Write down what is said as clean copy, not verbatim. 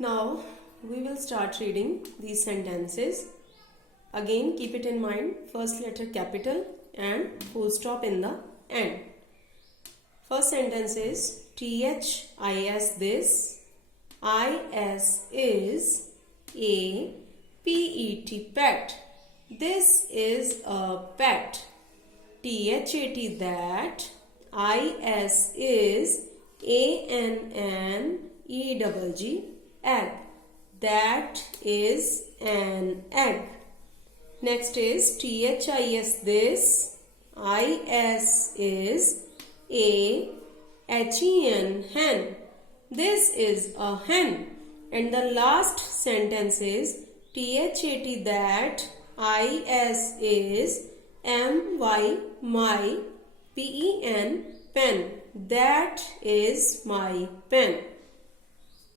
Now we will start reading these sentences. Again, keep it in mind, first letter capital and full stop in the end. First sentence is THIS this, IS is, a PET pet. This is a pet. THAT that, IS is, ANNEGG egg. That is an egg. Next is THIS this, IS is, a HEN hen. This is a hen. And the last sentence is THAT that, IS is, MY my PEN pen. That is my pen.